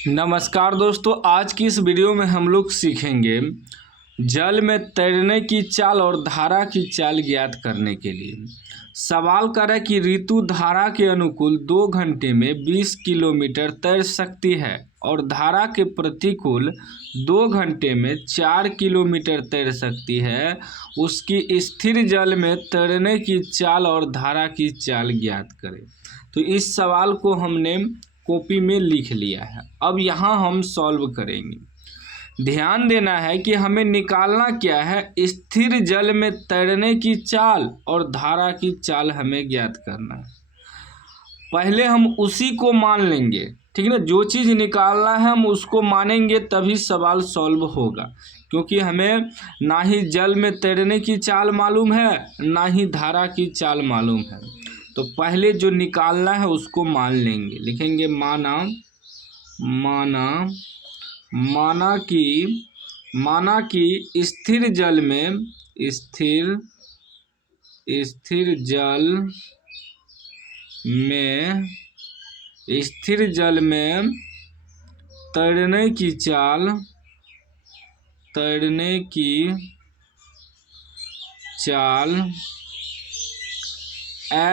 नमस्कार दोस्तों, आज की इस वीडियो में हम लोग सीखेंगे जल में तैरने की चाल और धारा की चाल ज्ञात करने के लिए। सवाल कर है कि ऋतु धारा के अनुकूल 2 घंटे में 20 किलोमीटर तैर सकती है और धारा के प्रतिकूल 2 घंटे में 4 किलोमीटर तैर सकती है। उसकी स्थिर जल में तैरने की चाल और धारा की चाल ज्ञात करें। तो इस सवाल को हमने कॉपी में लिख लिया है। अब यहाँ हम सॉल्व करेंगे। ध्यान देना है कि हमें निकालना क्या है, स्थिर जल में तैरने की चाल और धारा की चाल हमें ज्ञात करना है। पहले हम उसी को मान लेंगे, ठीक है ना। जो चीज़ निकालना है हम उसको मानेंगे तभी सवाल सॉल्व होगा, क्योंकि हमें ना ही जल में तैरने की चाल मालूम है ना ही धारा की चाल मालूम है। तो पहले जो निकालना है उसको मान लेंगे। लिखेंगे माना कि स्थिर जल में तैरने की चाल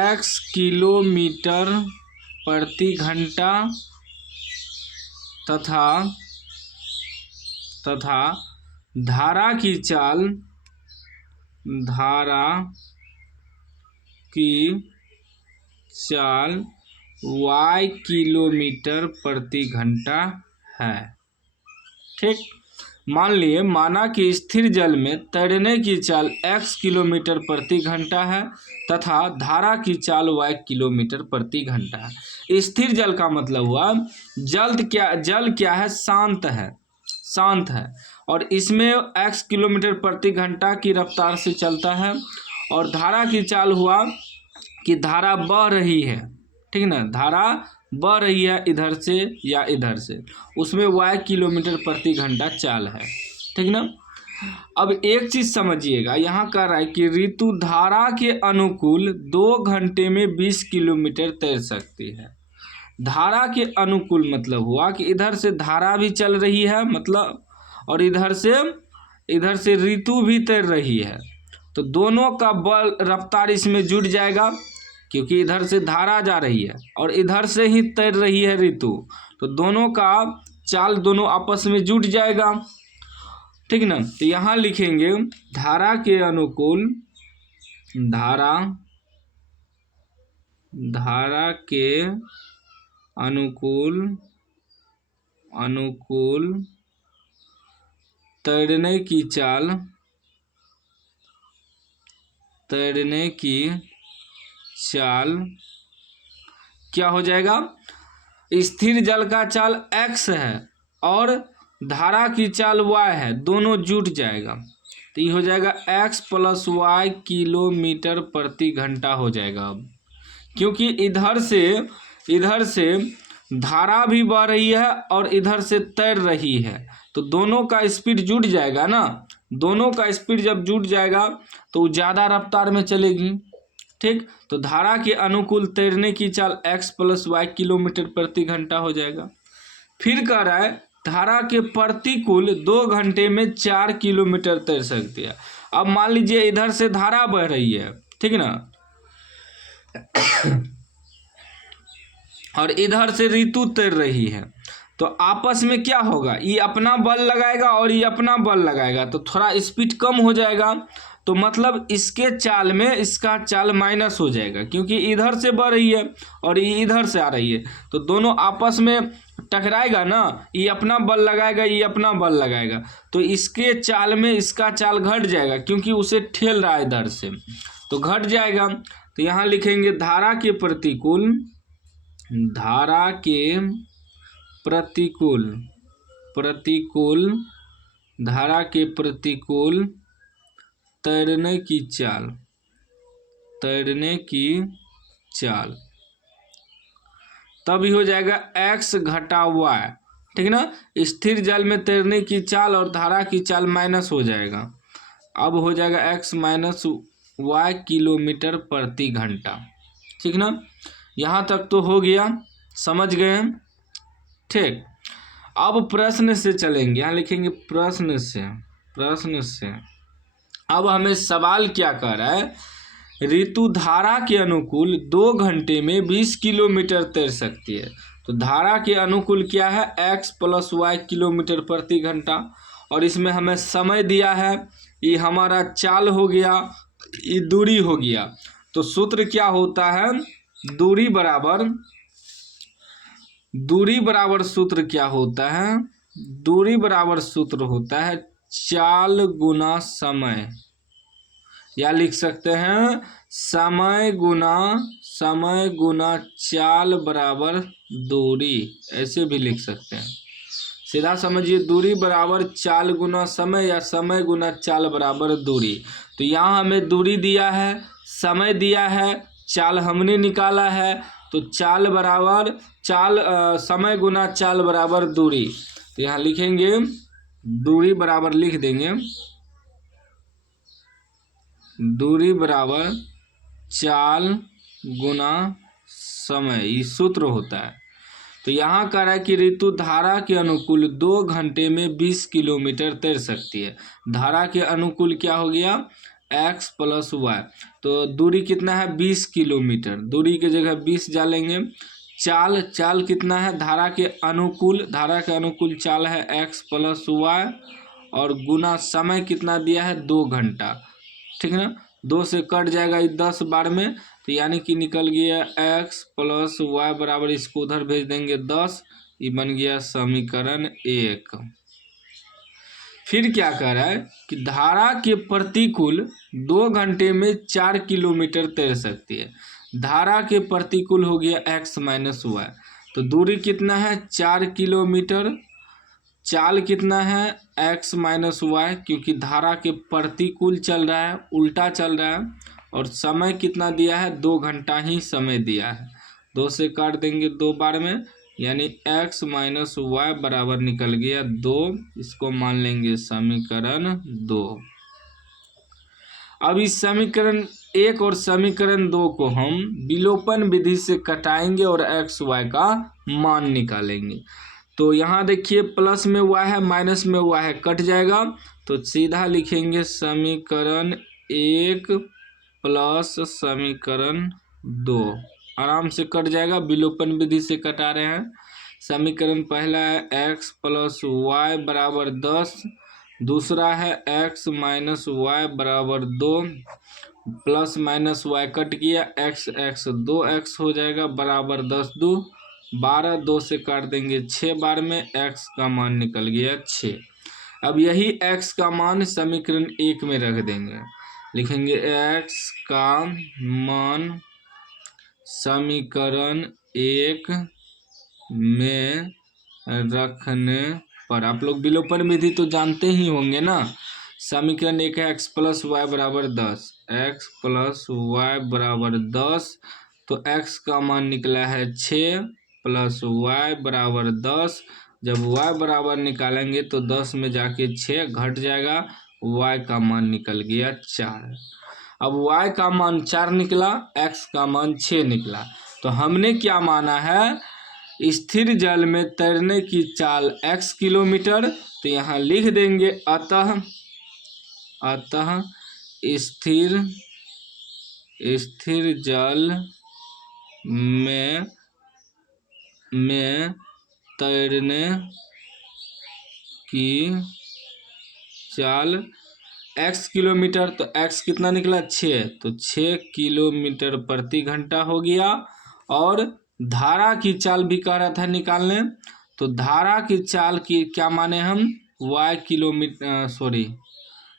x किलोमीटर प्रति घंटा तथा धारा की चाल y किलोमीटर प्रति घंटा है। ठीक, मान लिए माना कि स्थिर जल में तैरने की चाल x किलोमीटर प्रति घंटा है तथा धारा की चाल y किलोमीटर प्रति घंटा है। स्थिर जल का मतलब हुआ जल क्या है, शांत है और इसमें x किलोमीटर प्रति घंटा की रफ्तार से चलता है। और धारा की चाल हुआ कि धारा बह रही है, ठीक ना, धारा बह रही है इधर से या इधर से, उसमें y किलोमीटर प्रति घंटा चाल है, ठीक ना। अब एक चीज़ समझिएगा, यहाँ कह रहा है कि ऋतु धारा के अनुकूल 2 घंटे में 20 किलोमीटर तैर सकती है। धारा के अनुकूल मतलब हुआ कि इधर से धारा भी चल रही है मतलब, और इधर से ऋतु भी तैर रही है, तो दोनों का बल रफ्तार इसमें जुड़ जाएगा, क्योंकि इधर से धारा जा रही है और इधर से ही तैर रही है ऋतु, तो दोनों का चाल दोनों आपस में जुड़ जाएगा, ठीक ना। तो यहाँ लिखेंगे धारा के अनुकूल तैरने की चाल क्या हो जाएगा, स्थिर जल का चाल x है और धारा की चाल y है, दोनों जुट जाएगा, तो ये हो जाएगा x + y किलोमीटर प्रति घंटा हो जाएगा। अब क्योंकि इधर से धारा भी बह रही है और इधर से तैर रही है, तो दोनों का स्पीड जुट जाएगा ना। दोनों का स्पीड जब जुट जाएगा तो ज़्यादा रफ्तार में चलेगी, ठीक। तो धारा के अनुकूल तैरने की चाल x + y किलोमीटर प्रति घंटा हो जाएगा। फिर कह रहा है धारा के प्रतिकूल 2 घंटे में 4 किलोमीटर तैर सकती है। अब मान लीजिए इधर से धारा बह रही है, ठीक ना, और इधर से ऋतु तैर रही है, तो आपस में क्या होगा, ये अपना बल लगाएगा और ये अपना बल लगाएगा, तो थोड़ा स्पीड कम हो जाएगा, तो मतलब इसके चाल में इसका चाल माइनस हो जाएगा, क्योंकि इधर से बढ़ रही है और ये इधर से आ रही है, तो दोनों आपस में टकराएगा ना, ये अपना बल लगाएगा ये अपना बल लगाएगा, तो इसके चाल में इसका चाल घट जाएगा, क्योंकि उसे ठेल रहा है इधर से, तो घट जाएगा। तो यहाँ लिखेंगे धारा के प्रतिकूल तैरने की चाल तब ही हो जाएगा x घटा y, ठीक ना। स्थिर जल में तैरने की चाल और धारा की चाल माइनस हो जाएगा, अब हो जाएगा x - y किलोमीटर प्रति घंटा, ठीक ना। यहाँ तक तो हो गया, समझ गए, ठीक। अब प्रश्न से चलेंगे, यहाँ लिखेंगे प्रश्न से। अब हमें सवाल क्या कह रहा है, ऋतु धारा के अनुकूल 2 घंटे में 20 किलोमीटर तैर सकती है। तो धारा के अनुकूल क्या है, x + y किलोमीटर प्रति घंटा, और इसमें हमें समय दिया है, ये हमारा चाल हो गया, ये दूरी हो गया। तो सूत्र क्या होता है, दूरी बराबर सूत्र क्या होता है, दूरी बराबर सूत्र होता है चाल गुना समय, या लिख सकते हैं समय गुना चाल बराबर दूरी, ऐसे भी लिख सकते हैं। सीधा समझिए, दूरी बराबर चाल गुना समय या समय गुना चाल बराबर दूरी। तो यहाँ हमें दूरी दिया है, समय दिया है, चाल हमने निकाला है, तो चाल बराबर समय गुना चाल बराबर दूरी। तो यहाँ लिखेंगे दूरी बराबर, लिख देंगे दूरी बराबर चाल गुना समय, ये सूत्र होता है। तो यहाँ कह रहा है कि ऋतु धारा के अनुकूल 2 घंटे में 20 किलोमीटर तैर सकती है। धारा के अनुकूल क्या हो गया, x + y, तो दूरी कितना है 20 किलोमीटर, दूरी की जगह 20 डालेंगे। चाल कितना है, धारा के अनुकूल चाल है x + y, और गुना समय कितना दिया है 2 घंटा, ठीक है ना। 2 से कट जाएगा, ये 10 बार में, तो यानी कि निकल गया x + y बराबर, इसको उधर भेज देंगे 10, ये बन गया समीकरण 1। फिर क्या कह रहा है कि धारा के प्रतिकूल 2 घंटे में 4 किलोमीटर तैर सकती है। धारा के प्रतिकूल हो गया x - y, तो दूरी कितना है 4 किलोमीटर, चाल कितना है x - y, क्योंकि धारा के प्रतिकूल चल रहा है, उल्टा चल रहा है, और समय कितना दिया है 2 घंटा ही समय दिया है। 2 से काट देंगे 2 बार में, यानी x - y बराबर निकल गया 2, इसको मान लेंगे समीकरण 2। अब इस समीकरण 1 और समीकरण 2 को हम विलोपन विधि से कटाएंगे और x y का मान निकालेंगे। तो यहाँ देखिए प्लस में y है, माइनस में y है, कट जाएगा, तो सीधा लिखेंगे समीकरण 1 प्लस समीकरण 2, आराम से कट जाएगा, विलोपन विधि से कटा रहे हैं। समीकरण पहला है x + y बराबर 10, दूसरा है x - y बराबर 2, प्लस माइनस y कट गया, x 2x हो जाएगा बराबर 10 × 2 = 12, 2 से काट देंगे 6 बार में, x का मान निकल गया 6। अब यही x का मान समीकरण 1 में रख देंगे, लिखेंगे x का मान समीकरण 1 में रखने पर, आप लोग विलोपन विधि तो जानते ही होंगे ना। समीकरण 1 है x + y बराबर 10, x + y बराबर 10, तो x का मान निकला है 6 + y बराबर 10। जब y बराबर निकालेंगे तो 10 में जाके 6 घट जाएगा, y का मान निकल गया 4। अब y का मान 4 निकला, x का मान 6 निकला, तो हमने क्या माना है, स्थिर जल में तैरने की चाल x किलोमीटर। तो यहाँ लिख देंगे अतः स्थिर जल में तैरने की चाल x किलोमीटर, तो x कितना निकला 6, तो 6 किलोमीटर प्रति घंटा हो गया। और धारा की चाल भी कह रहा था निकालने, तो धारा की चाल की क्या माने हम,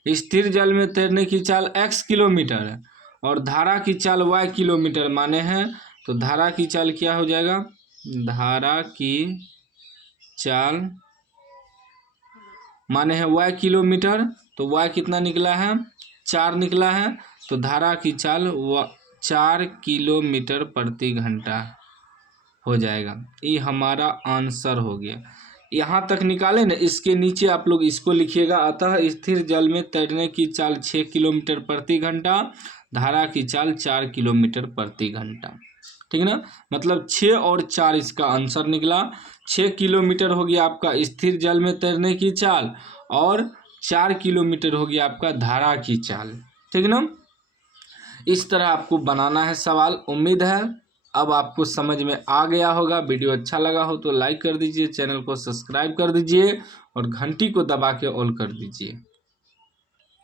स्थिर जल में तैरने की चाल x किलोमीटर है और धारा की चाल y किलोमीटर माने हैं। तो धारा की चाल क्या हो जाएगा, धारा की चाल माने है y किलोमीटर, तो y कितना निकला है 4 निकला है, तो धारा की चाल 4 किलोमीटर प्रति घंटा हो जाएगा। ये हमारा आंसर हो गया। यहाँ तक निकाले ना, इसके नीचे आप लोग इसको लिखिएगा, अतः स्थिर जल में तैरने की चाल 6 किलोमीटर प्रति घंटा, धारा की चाल 4 किलोमीटर प्रति घंटा, ठीक है ना। मतलब 6 और 4 इसका आंसर निकला। 6 किलोमीटर हो गया आपका स्थिर जल में तैरने की चाल और 4 किलोमीटर हो गया आपका धारा की चाल। ठीक ना। इस तरह आपको बनाना है सवाल। उम्मीद है अब आपको समझ में आ गया होगा। वीडियो अच्छा लगा हो तो लाइक कर दीजिए, चैनल को सब्सक्राइब कर दीजिए और घंटी को दबा के ऑल कर दीजिए।